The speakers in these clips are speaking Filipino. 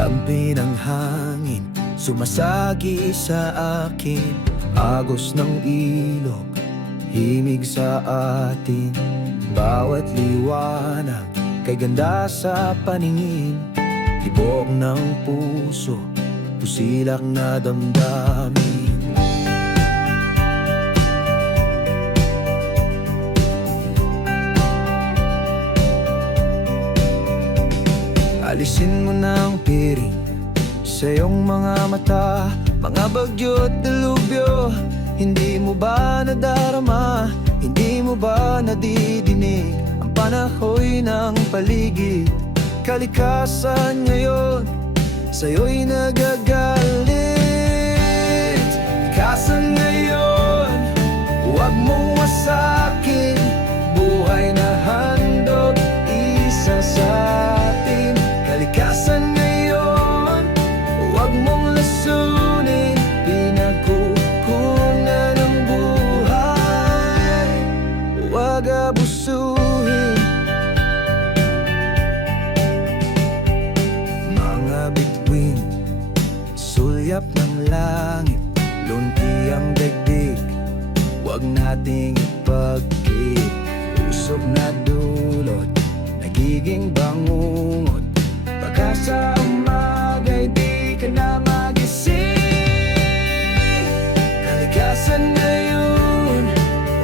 Dampi ng hangin, sumasagi sa akin. Agos ng ilog, himig sa atin. Bawat liwanag, kay ganda sa paningin. Tibok ng puso, pusilak na damdamin. Alisin mo ng piring sa iyong mga mata. Mga bagyo't dilubyo, hindi mo ba nadarama? Hindi mo ba nadidinig ang panahoy ng paligid? Kalikasan ngayon sa'yo'y nagagalit. Kalikasan ngayon, huwag mong wasakin. Buhay na handog, isa sa atin. Kalikasan ngayon, huwag mong lasunin. Pinagkukunan ng buhay, huwag abusuhin. Mga bituin, sulyap ng langit, lunti ang daigdig, huwag nating ipagkit. Usok na dulot, nagiging bangungot. Baka sa umaga'y di ka na magising. Kalikasan ngayon,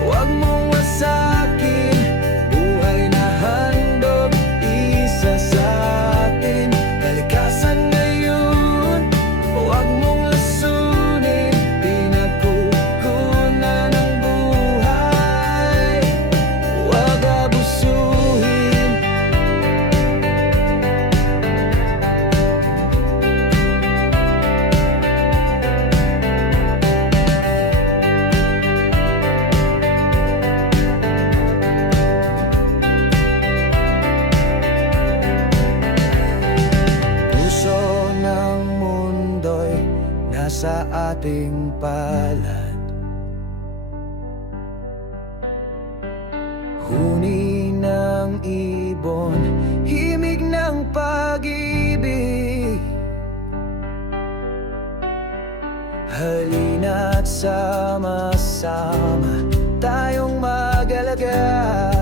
huwag mong wasakin. Buhay na handog, isa sa atin. Kalikasan ngayon, huwag mong lasunin. Pinagkukunan ng buhay, huwag abusuhin. Puso ng mundo'y nasa ating palad. Huni ng ibon, himig ng pag-ibig. Halina't sama-sama tayong mag-alaga.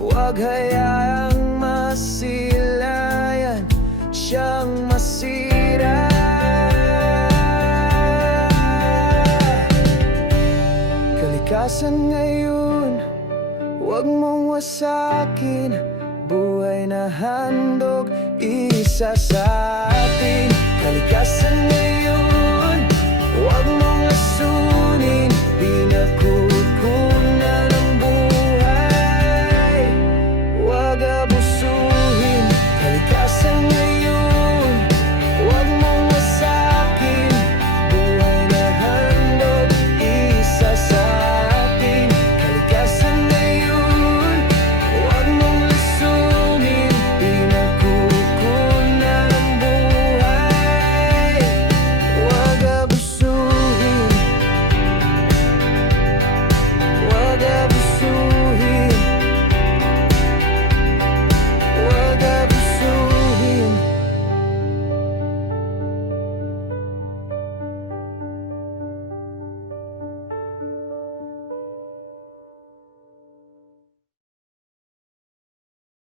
Huwag hayaang masilayan siyang masira. Kalikasan ngayon, huwag mong wasakin. Buhay na handog, isa sa atin. Kalikasan ngayon, huwag mong lasunin. Pinagkukunan ng buhay, huwag